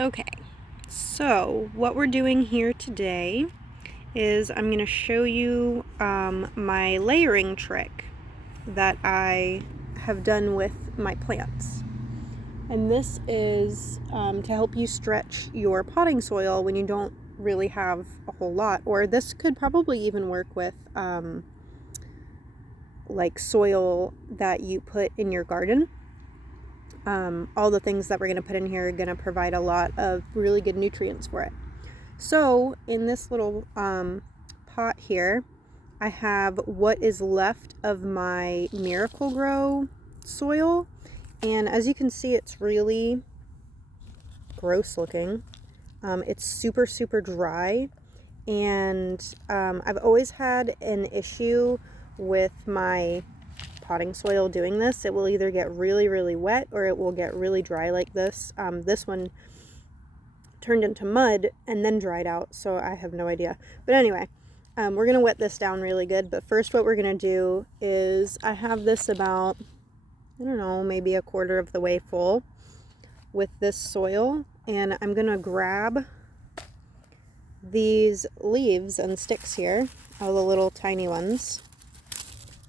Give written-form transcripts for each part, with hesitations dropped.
Okay, so what we're doing here today is I'm going to show you my layering trick that I have done with my plants. And this is to help you stretch your potting soil when you don't really have a whole lot. Or this could probably even work with like soil that you put in your garden. All the things that we're going to put in here are going to provide a lot of really good nutrients for it. So in this little pot here, I have what is left of my Miracle-Gro soil. And as you can see, it's really gross looking. It's super, super dry. And I've always had an issue with my potting soil doing this. It will either get really, really wet or it will get really dry like this. This one turned into mud and then dried out, so I have no idea. But anyway, we're going to wet this down really good. But first what we're going to do is I have this about, I don't know, maybe a quarter of the way full with this soil. And I'm going to grab these leaves and sticks here, all the little tiny ones.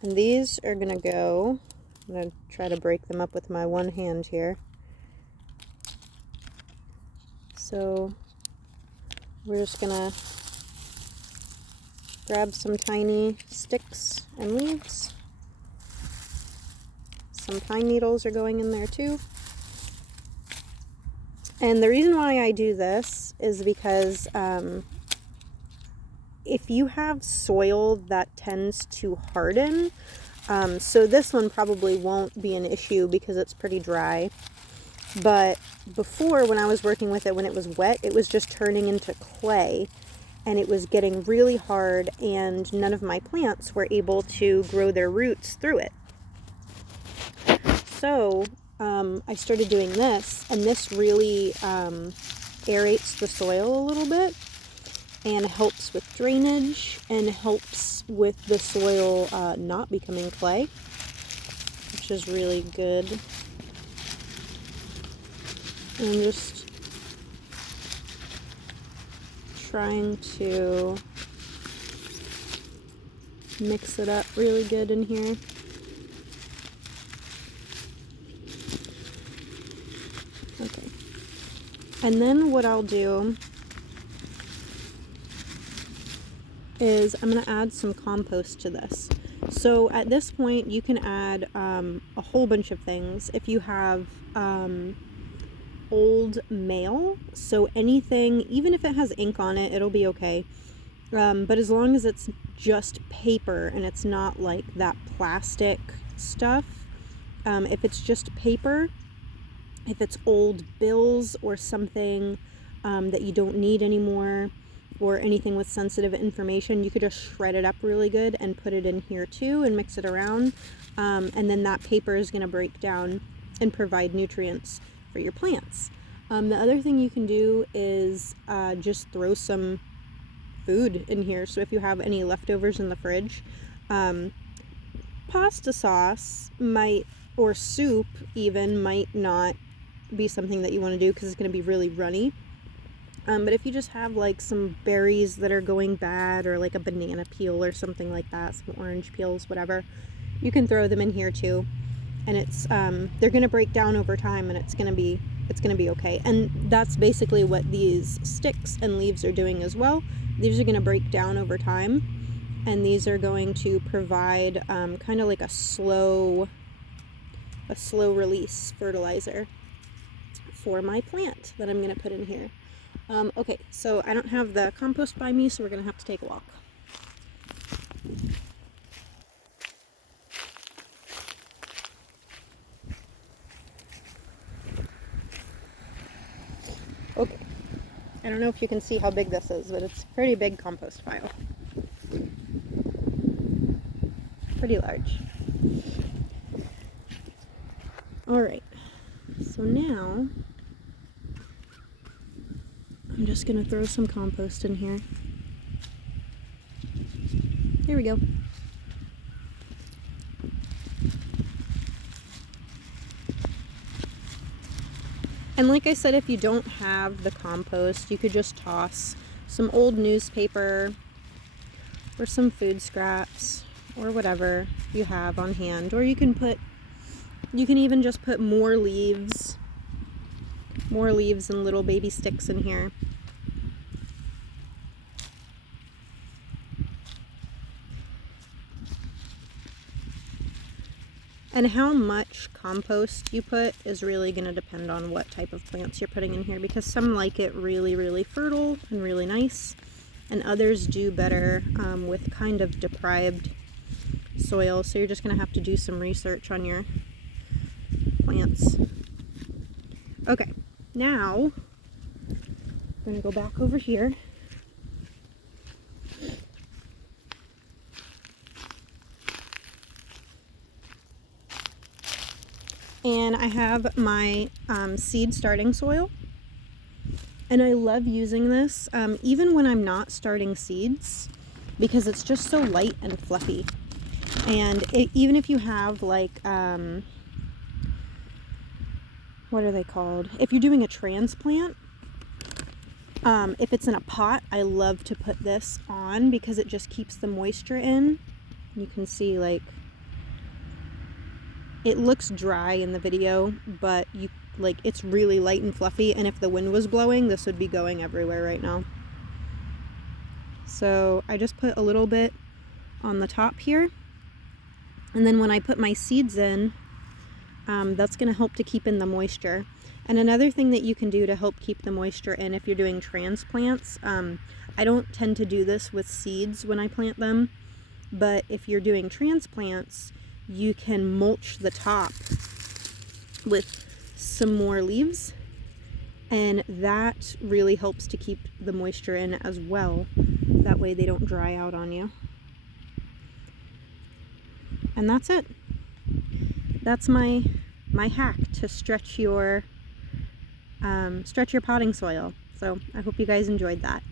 And these are going to go, I'm going to try to break them up with my one hand here. So we're just going to grab some tiny sticks and leaves. Some pine needles are going in there too. And the reason why I do this is because if you have soil that tends to harden, so this one probably won't be an issue because it's pretty dry. But before, when I was working with it, when it was wet, it was just turning into clay and it was getting really hard and none of my plants were able to grow their roots through it. So I started doing this, and this really aerates the soil a little bit and helps with drainage and helps with the soil not becoming clay, which is really good. And I'm just trying to mix it up really good in here. Okay. And then what I'll do is I'm going to add some compost to this. So at this point you can add a whole bunch of things. If you have old mail, so anything, even if it has ink on it, it'll be okay. But as long as it's just paper and it's not like that plastic stuff, if it's just paper, if it's old bills or something that you don't need anymore, or anything with sensitive information, you could just shred it up really good and put it in here too and mix it around. And then that paper is going to break down and provide nutrients for your plants. The other thing you can do is just throw some food in here. So if you have any leftovers in the fridge, pasta sauce might, or soup even, might not be something that you want to do because it's going to be really runny. But if you just have like some berries that are going bad, or like a banana peel or something like that, some orange peels, whatever, you can throw them in here too. And it's they're going to break down over time, and it's going to be okay. And that's basically what these sticks and leaves are doing as well. These are going to break down over time, and these are going to provide kind of like a slow release fertilizer for my plant that I'm going to put in here. Okay, so I don't have the compost by me, so we're going to have to take a walk. Okay, I don't know if you can see how big this is, but it's a pretty big compost pile. Pretty large. Alright, so now I'm just going to throw some compost in here. Here we go. And like I said, if you don't have the compost, you could just toss some old newspaper or some food scraps or whatever you have on hand. Or you can even just put more leaves and little baby sticks in here. And how much compost you put is really going to depend on what type of plants you're putting in here, because some like it really, really fertile and really nice, and others do better with kind of deprived soil. So you're just going to have to do some research on your plants. Okay, now I'm going to go back over here. And I have my seed starting soil, and I love using this even when I'm not starting seeds, because it's just so light and fluffy. And even if you have like what are they called, if you're doing a transplant, if it's in a pot, I love to put this on because it just keeps the moisture in. You can see, like, it looks dry in the video, but it's really light and fluffy, and if the wind was blowing, this would be going everywhere right now. So I just put a little bit on the top here, and then when I put my seeds in, that's going to help to keep in the moisture. And another thing that you can do to help keep the moisture in if you're doing transplants, I don't tend to do this with seeds when I plant them, but if you're doing transplants, you can mulch the top with some more leaves, and that really helps to keep the moisture in as well. That way they don't dry out on you. And that's it. That's my hack to stretch your potting soil. So I hope you guys enjoyed that.